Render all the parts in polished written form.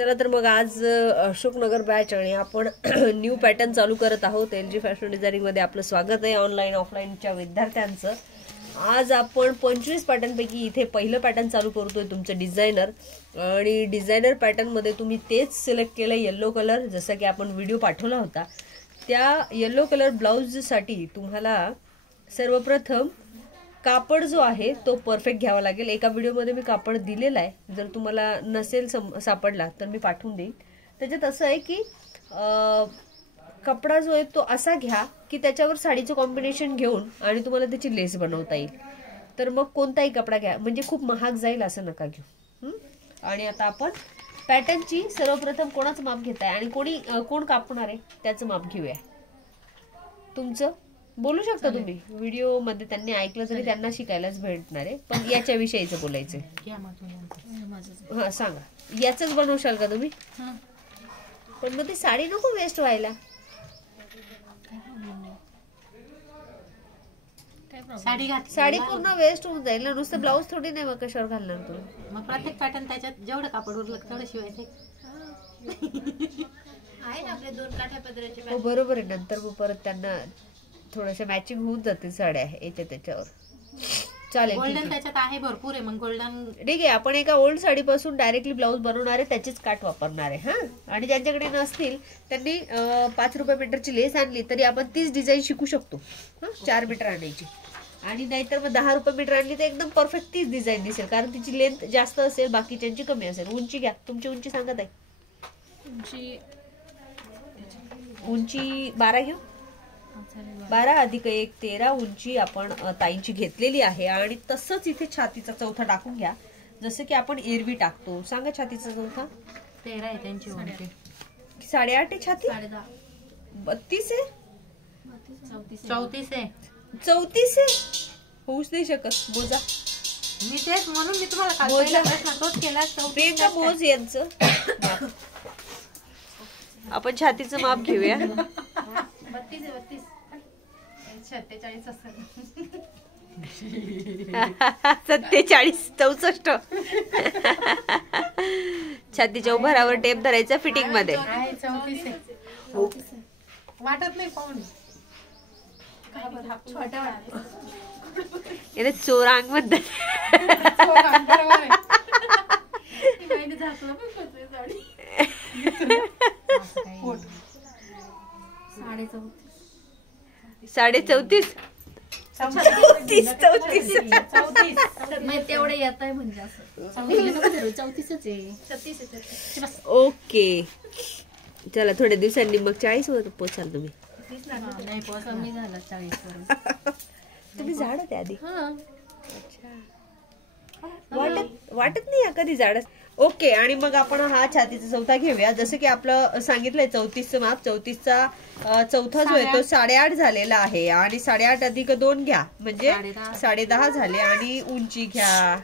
चला तर मग आज अशोकनगर बॅच आणि आपण न्यू पॅटर्न चालू करत आहोत। LG फॅशन डिझायनिंग मध्ये आपलं स्वागत आहे ऑनलाईन ऑफलाईनच्या विद्यार्थ्यांचं। आज आपण 25 पॅटर्न पैकी इथे पहिलं पॅटर्न चालू करतोय तुमचं डिझायनर। आणि डिझायनर पॅटर्न मध्ये तुम्ही तेच सिलेक्ट केलं येलो कलर, जसं की आपण व्हिडिओ पाठवला होता। त्या येलो कलर ब्लाउज साठी तुम्हाला सर्वप्रथम कापड जो आहे तो परफेक्ट घ्यावा लागेल। एका व्हिडिओमध्ये मी कापड दिलेला आहे, जर तुम्हाला नसेल सापडला तर मी पाठवून देईन। त्याच्यात असं आहे की कपडा जो आहे तो असा घ्या की त्याच्यावर साडीचं कॉम्बिनेशन घेऊन आणि तुम्हाला त्याची लेस बनवता येईल। तर मग कोणताही कपडा घ्या, म्हणजे खूप महाग जाईल असं नका घेऊ। आणि आता आपण पॅटर्नची सर्वप्रथम कोणाचं माप घेताय आणि कोण कापणार आहे त्याचं माप घेऊया। तुमचं बोलू शकता तुम्ही, व्हिडिओ मध्ये त्यांनी ऐकलं तरी त्यांना शिकायलाच भेटणार आहे, पण याच्या विषयीचं बोलायचं। हा सांगा, याचंच बनवशाल का तुम्ही? पण मग ती साडी नको वेस्ट व्हायला। साडी पूर्ण वेस्ट होऊन जाईल ना, नुसतं ब्लाऊज थोडी नाही मग कशावर घालणार तुम्ही? मग प्रत्येक पॅटर्न त्याच्यात जेवढं कापड उरलं तेवढं शिवायचे आहे ना आपले 2 काठ्या पदराचे। हो बरोबर आहे, नंतर मग परत त्यांना थोडंसं मॅचिंग होऊन जाते साड्या याच्या त्याच्यावर। चालेल, गोल्डन त्याच्यात आहे भरपूर आहे, मग गोल्डन ठीक आहे। आपण एका ओल्ड साडीपासून डायरेक्टली ब्लाऊज बनवणार आहे, त्याचीच काठ वापरणार आहे। हा, आणि ज्यांच्याकडे नसतील त्यांनी 5 रुपये मीटरची लेस आणली तरी आपण तीच डिझाईन शिकू शकतो। 4 मीटर आणायची, आणि नाहीतर मग 10 रुपये मीटर आणली तर एकदम परफेक्ट तीच डिझाईन दिसेल, कारण तिची लेंथ जास्त असेल, बाकीच्यांची कमी असेल। उंची घ्या, तुमची उंची सांगत आहे उंची 12 घेऊ। 12 अधिक 1 13 उंची आपण ताईंची घेतलेली आहे। आणि तसंच इथे छातीचा चौथा टाकून घ्या, जसं की आपण एरवी टाकतो। सांगा छातीचा चौथा। 13 आहे त्यांची उंची। 8.5 आहे छाती। 32 आहे। 34 आहे। 34 आहे, होऊच नाही शकत। मोजा। मी तेच म्हणून मी तुम्हाला काल पहिला प्रश्न तोच केला। 34 मोज यांचं। आपण छातीचं माप घेऊया। 32 47 असेल। 47 64 छातीच्या उभारावर टेप धरायचा फिटिंग मध्ये। 34 वाटत नाही पाहून याने चोरांग मध्ये साडे 34 तेवढे येत आहे म्हणजे असं 34 आहे। 36 ओके, चला थोड्या दिवसांनी मग 40 वर पोचाल तुम्ही। नाही कमी झाला 40 वर। तुम्ही झाड त्या आधी? वाटत नाही कधी झाड। ओके, आणि मग आपण हा छातीचा चौथा घेऊया। जसं की आपलं सांगितलंय 34चं माप, 34चा चौथा जो आहे तो 8.5 झालेला आहे। आणि 8.5 अधिक 2 घ्या म्हणजे 10.5 झाले। आणि उंची घ्या,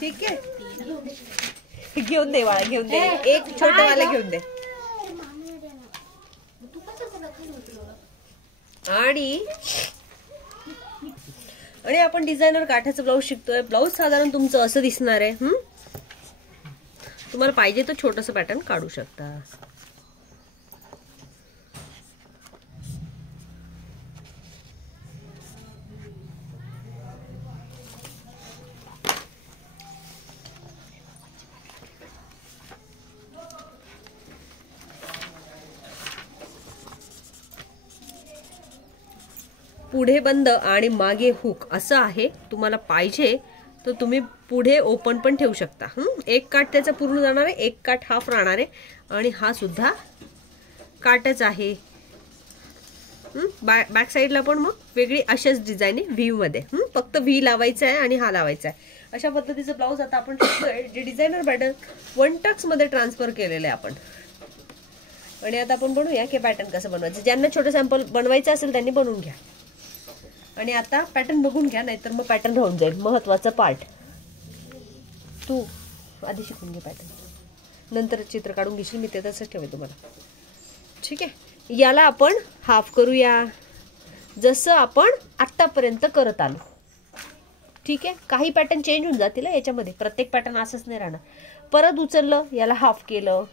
ठीक आहे। घेऊन दे वाला, घेऊन दे, एक छोटा वाला घेऊन दे। आणि आपण डिझायनर काठाचं ब्लाऊज शिकतोय। ब्लाऊज साधारण तुमचं असं दिसणार आहे। तुम्हाला पाहिजे तर छोटंसं पॅटर्न काढू शकता। पुढे बंद आणि मागे हुक असं आहे। तुम्हाला पाहिजे तर तुम्ही पुढे ओपन पण ठेवू शकता। एक काठ त्याचा पूर्ण जाणार आहे, एक काठ हाफ राहणार आहे, आणि हा सुद्धा काठच आहे। बॅक साईडला पण मग वेगळी अशाच डिझाईन आहे व्ही मध्ये। फक्त व्ही लावायचा आहे आणि हा लावायचा आहे। अशा पद्धतीचं ब्लाऊज आता आपण शिकतोय, जे डिझायनर पॅटर्न 1 टक्स मध्ये ट्रान्सफर केलेलं आहे आपण। आणि आता आपण बनवूया की पॅटर्न कसं बनवायचं। ज्यांना छोटं सॅम्पल बनवायचं असेल त्यांनी बनवून घ्या। आणि आता पॅटर्न बघून घ्या, नाहीतर मग पॅटर्न राहून जाईल। महत्वाचा पार्ट तू आधी शिकून घे पॅटर्न, नंतर चित्र काढून घेशील, मी ते तसंच ठेवेल तुम्हाला। ठीक आहे, याला आपण हाफ करूया जसं आपण आतापर्यंत करत आलो। ठीक आहे. काही पॅटर्न चेंज होऊन जातील याच्यामध्ये, प्रत्येक पॅटर्न असंच नाही राहणार. परत उचललं, याला हाफ केलं,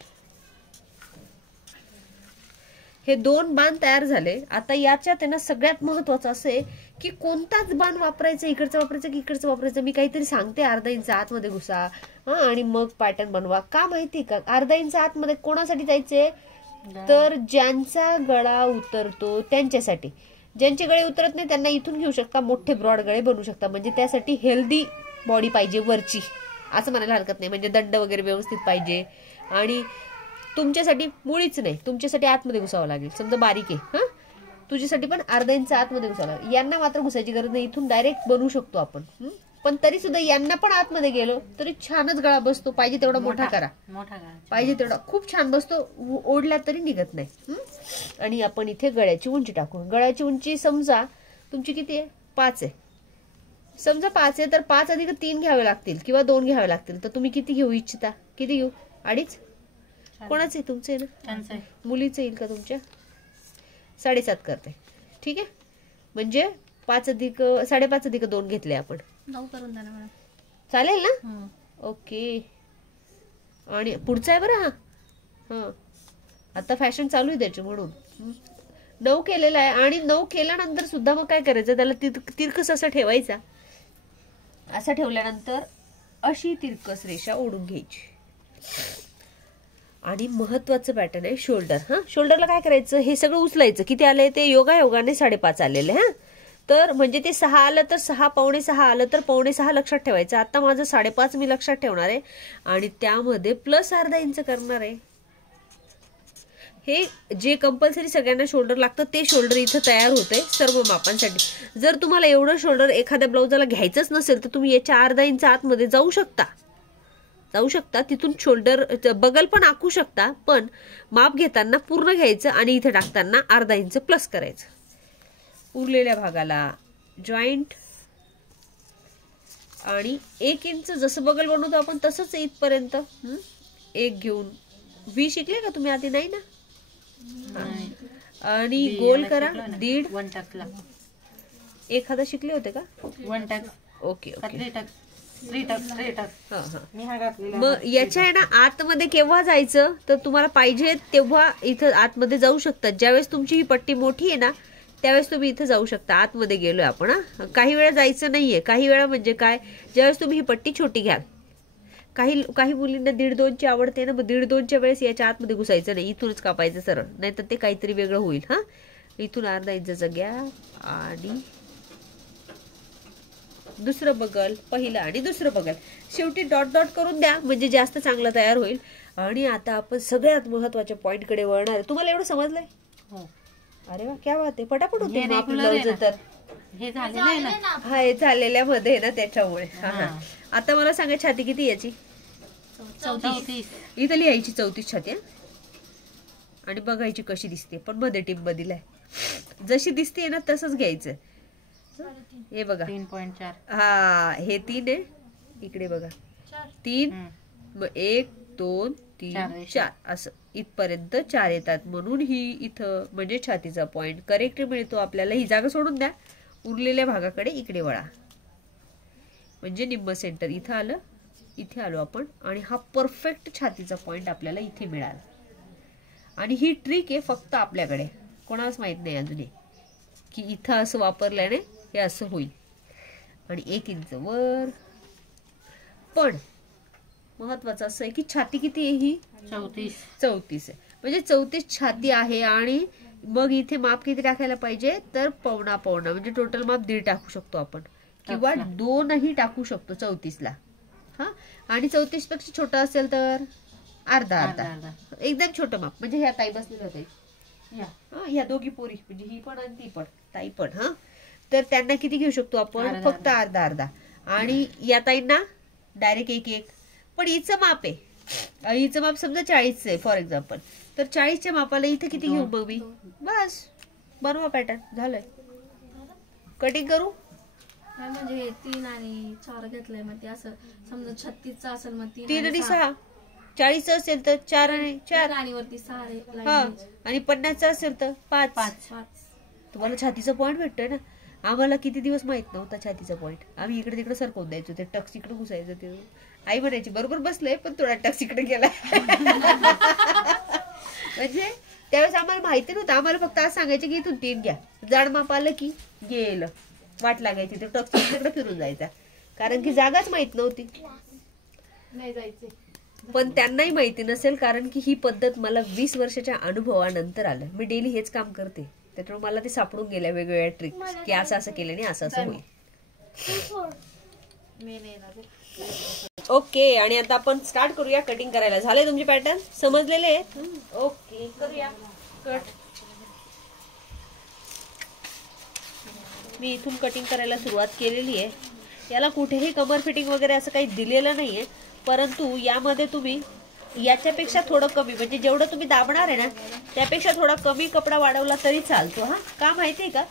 हे 2 बाण तयार झाले. आता याच्यात आहे ना सगळ्यात महत्वाचं असं आहे की कोणताच बाण वापरायचं, इकडचं वापरायचं की इकडचं वापरायचं. मी काहीतरी सांगते, अर्धा इंच आतमध्ये घुसा आणि मग पॅटर्न बनवा. का माहिती का, अर्धा इंच आतमध्ये कोणासाठी जायचे, तर ज्यांचा गळा उतरतो त्यांच्यासाठी. ज्यांचे गळे उतरत नाही त्यांना इथून घेऊ शकता, मोठे ब्रॉड गळे बनवू शकता. म्हणजे त्यासाठी हेल्दी बॉडी पाहिजे वरची, असं म्हणायला हरकत नाही. म्हणजे दंड वगैरे व्यवस्थित पाहिजे. आणि तुमच्यासाठी मुळीच नाही, तुमच्यासाठी आतमध्ये घुसावं लागेल. समजा बारीक आहे, हा तुझ्यासाठी पण अर्धा इंच आतमध्ये घुसावं लागेल. यांना मात्र घुसायची गरज नाही, इथून डायरेक्ट बनवू शकतो आपण. पण तरी सुद्धा यांना पण आतमध्ये गेलो तरी छानच गळा बसतो. पाहिजे तेवढा मोठा करा, पाहिजे तेवढा खूप छान बसतो, ओढला तरी निघत नाही. आणि आपण इथे गळ्याची उंची टाकू. गळ्याची उंची समजा तुमची किती आहे, 5 आहे. समजा 5 आहे तर 5 अधिक 3 घ्यावे लागतील किंवा 2 घ्यावे लागतील. तर तुम्ही किती घेऊ इच्छिता, किती घेऊ, 2.5? कोणाचं आहे, तुमचं आहे ना, मुलीचं येईल का तुमच्या, 7.5 करते. ठीक आहे, म्हणजे 5 अधिक 5.5 अधिक 2 घेतले आपण, 9 करून द्या ना मॅडम. चालेल ना. ओके. आणि पुढचा आहे बरं. हा आता फॅशन चालू आहे त्याची, म्हणून 9 केलेला आहे. आणि 9 केल्यानंतर सुद्धा मग काय करायचं, त्याला तिरकस असं ठेवायचा. असं ठेवल्यानंतर अशी तिरकस रेषा ओढून घ्यायची. आणि महत्वाचं पॅटर्न आहे शोल्डर. शोल्डरला काय करायचं, हे सगळं उचलायचं. किती आले ते, योगायोगाने 5.5 आलेले. तर म्हणजे ते 6 आलं तर 6, 5.5 आलं तर 5.5 लक्षात ठेवायचं. आता माझं 5.5 मी लक्षात ठेवणार आहे आणि त्यामध्ये प्लस अर्धा इंच करणार आहे. हे जे कंपल्सरी सगळ्यांना शोल्डर लागतं ते शोल्डर इथं तयार होतंय सर्व मापांसाठी. जर तुम्हाला एवढं शोल्डर एखाद्या ब्लाउजाला घ्यायचंच नसेल तर तुम्ही याच्या अर्धा इंच आतमध्ये जाऊ शकता, तिथून शोल्डर बगल पण आखू शकता. पण माप घेताना पूर्ण घ्यायचं आणि इथे टाकताना अर्धा इंच प्लस करायचं. उरलेल्या भागाला जॉईंट आणि 1 इंच जसं बगल बनवतो आपण तसंच इथपर्यंत 1 घेऊन. व्ही शिकले का तुम्ही आधी, नाही ना. आणि गोल करा 1.5. 1 टाकला, एखादा शिकले होते का, 1 टाक. Okay okay. मग मग याच्या आहे ना आतमध्ये केव्हा जायचं, तर तुम्हाला पाहिजे तेव्हा इथं आतमध्ये जाऊ शकतात. ज्यावेळेस तुमची ही पट्टी मोठी आहे ना त्यावेळेस तुम्ही इथं जाऊ शकता. आतमध्ये गेलोय आपण. काही वेळा जायचं नाहीये. काही वेळा म्हणजे काय, ज्यावेळेस तुम्ही ही पट्टी छोटी घ्याल. काही मुलींना 1.5-2ची आवडते ना, मग 1.5-2च्या वेळेस याच्या आतमध्ये घुसायचं नाही, इथूनच कापायचं सरळ, नाहीतर ते काहीतरी वेगळं होईल. इथून अर्धा इंचाचा गॅप आणि दुसरं बगल, पहिलं आणि दुसरं बगल. शेवटी डॉट डॉट करून द्या म्हणजे जास्त चांगलं तयार होईल. आणि आता आपण सगळ्यात महत्वाच्या पॉइंट कडे वळणार आहे. तुम्हाला एवढं समजलंय, अरे वा क्या बात आहे, पटापट होते ब्लाउज. तर हे झालेलं आहे ना, हे झालेल्या मध्ये ना त्याच्यामुळे. आता मला सांगा छाती किती याची, 34. इथं लिहायची 34 छाती. आणि बघायची कशी दिसते, पण मध्ये टिप दिलाय, जशी दिसते ना तसंच घ्यायचं. हे बघा 3.4. हे 3 आहे, इकडे बघा 3, मग 1 2 3 4 असं इथपर्यंत 4 येतात. म्हणून ही इथं म्हणजे छातीचा पॉइंट करेक्ट मिळतो आपल्याला. ही जागा सोडून द्या, उरलेल्या भागाकडे इकडे वळा. म्हणजे निम्म सेंटर इथं आलं, इथे आलो आपण आणि हा परफेक्ट छातीचा पॉइंट आपल्याला इथे मिळाला. आणि ही ट्रिक आहे फक्त आपल्याकडे, कोणालाच माहित नाही अजूनही की इथं असं वापरल्याने हे असं होईल. आणि 1 इंच वर. पण महत्वाचं असं आहे की छाती किती आहे, ही 34 आहे. म्हणजे 34 छाती आहे. आणि मग इथे माप किती टाकायला पाहिजे, तर 1.25 म्हणजे टोटल माप 1.5 टाकू शकतो आपण किंवा 2ही टाकू शकतो 34ला. आणि 34 पेक्षा छोटा असेल तर अर्धा. एकदम छोटं माप. म्हणजे ह्या ताई बसलेलं होते, ह्या दोघी पोरी, म्हणजे ही पण आणि ती पण ताई पण. तर त्यांना किती घेऊ शकतो आपण, फक्त अर्धा. आणि या ताईंना डायरेक्ट 1-1. पण हिचं माप आहे, हिचं माप समजा 40 आहे फॉर एक्झाम्पल, तर 40च्या मापाला इथे किती घेऊ मग मी, बस बनवा पॅटर्न, झालंय. कटिंग करू म्हणजे 3 आणि 4 घेतलंय. मग ते असं समजा 36चा असेल मग 3 आणि 6, 40 असेल तर 4 आणि 4 आणि वरती 6 आणि 50 असेल तर 5. तुम्हाला छातीचा पॉइंट भेटतोय ना. आम्हाला किती दिवस माहित नव्हता छातीचा पॉईंट. आम्ही इकडे तिकडे सरकवून द्यायचो, ते टक्स इकडे घुसायचं. ते आई म्हणायची बरोबर बसलंय पण थोडा टक्स इकडे गेला. म्हणजे त्यावेळेस आम्हाला माहिती नव्हतं. आम्हाला फक्त आज सांगायचे की इथून 3 घ्या, जाड माप आलं की गेलं, वाट लागायची, ते टक्स तिकडे फिरून जायचा, कारण की जागाच माहित नव्हती. नाही जायचे. पण त्यांनाही माहिती नसेल, कारण की ही पद्धत मला 20 वर्षाच्या अनुभवानंतर आलं. मी डेली हेच काम करते, त्याच्यामुळे मला ते सापडून गेल्या वेगवेगळ्या ट्रिक्स की असं असं केल्याने असं असं होईल. ओके, आणि आता आपण स्टार्ट करूया कटिंग करायला. झाले तुमचे पॅटर्न समजलेले आहेत? ओके, करूया कट. मी इथून कटिंग करायला सुरुवात केलेली आहे. याला कुठेही कमर फिटिंग वगैरे असं काही दिलेलं नाहीये, परंतु यामध्ये तुम्ही याच्यापेक्षा थोडं कमी, म्हणजे जेवढं तुम्ही दाबणार आहे ना त्यापेक्षा थोडा कमी कपडा वाढवला तरी चालतो. हा, का माहितीये का?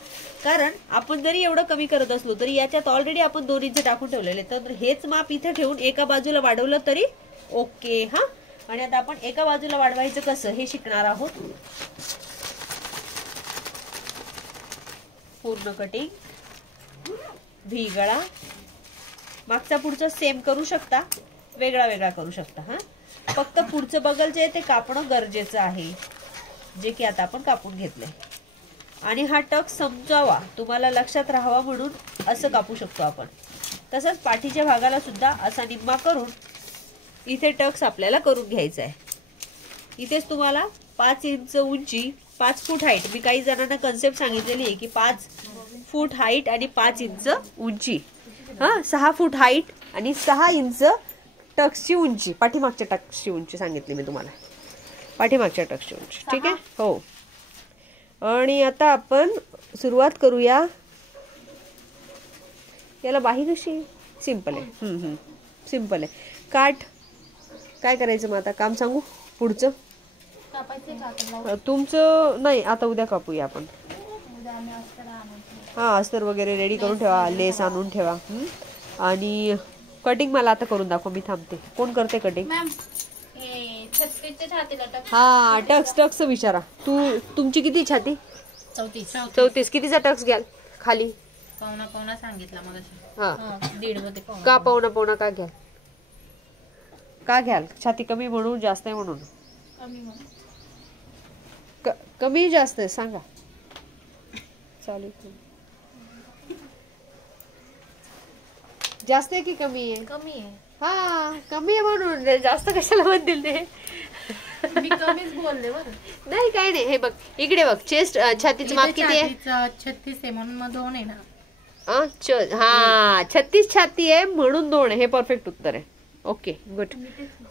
कारण आपण जरी एवढं कमी करत असलो तरी याच्यात ऑलरेडी आपण 2 इंच टाकून ठेवलेले, तर हेच माप इथे ठेवून एका बाजूला वाढवलं तरी ओके. हा, आणि आता आपण एका बाजूला वाढवायचं कसं हे शिकणार आहोत. पूर्ण कटिंग, व्ही गळा, मागचा पुढचा सेम करू शकता, वेगळा वेगळा करू शकता. हा, फक्त पुढचं बगल जे ते कापणं गरजेचं आहे, जे की आता आपण कापून घेतलंय. आणि हा टक समजावा, तुम्हाला लक्षात राहावा म्हणून असं कापू शकतो आपण. तसंच पाठीच्या भागाला सुद्धा असा निम्मा करून इथे टक्स आपल्याला करून घ्यायचा आहे. इथेच तुम्हाला 5 इंच उंची, 5 फूट हाईट. मी काही जणांना कन्सेप्ट सांगितलेली आहे की 5 फूट हाईट आणि 5 इंच उंची. हा, 6 फूट हाईट आणि 6 इंच टक्सची उंची, पाठीमागच्या टक्सची उंची सांगितली मी तुम्हाला, पाठीमागच्या टक्सची उंची. ठीक आहे, हो. आणि आता आपण सुरुवात करूया. याला बाही कशी सिंपल आहे, सिंपल आहे. काठ काय करायचं मग आता, काम सांगू पुढचं? तुमचं नाही, आता उद्या कापूया आपण. हा, अस्तर वगैरे रेडी करून ठेवा, लेस आणून ठेवा. आणि कटिंग मला आता करून दाखव, मी थांबते. कोण करते कटिंग? हा, टक्स विचारा. तुमची किती छाती? 34. कितीचा टक्स घ्याल खाली? पावणा सांगितला मग. हा, 1.5 का पावणा का घ्याल? का घ्याल? छाती कमी म्हणून, जास्त आहे म्हणून? कमी जास्त आहे सांगा. चालेल, जास्त आहे की कमी आहे? कमी आहे. हा, कमी आहे म्हणून, जास्त कशाला म्हणतील ते? मी कमीच बोलले बरं. नाही, काय नाही. हे बघ इकडे बघ, चेस्ट छातीचं माप किती आहे? 36 आहे म्हणून मग 2 आहे ना. हा, 36 छाती आहे म्हणून 2 आहे. हे परफेक्ट उत्तर आहे. Okay, good.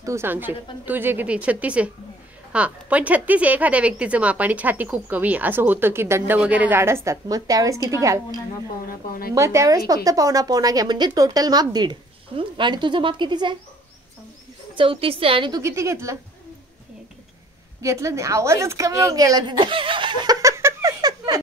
तू सांगशील तुझे किती? 36 आहे. हा, पण 36 आहे एखाद्या व्यक्तीचं माप आणि छाती खूप कमी आहे. असं होतं की दंड वगैरे जाड असतात, मग त्यावेळेस किती घ्याल? मग त्यावेळेस फक्त पावणा घ्या, म्हणजे टोटल माप 1.5. आणि तुझं माप कितीच आहे? 34 आहे. आणि तू किती घेतलं? नाही, आवाजच कमी होऊन गेला तिथं.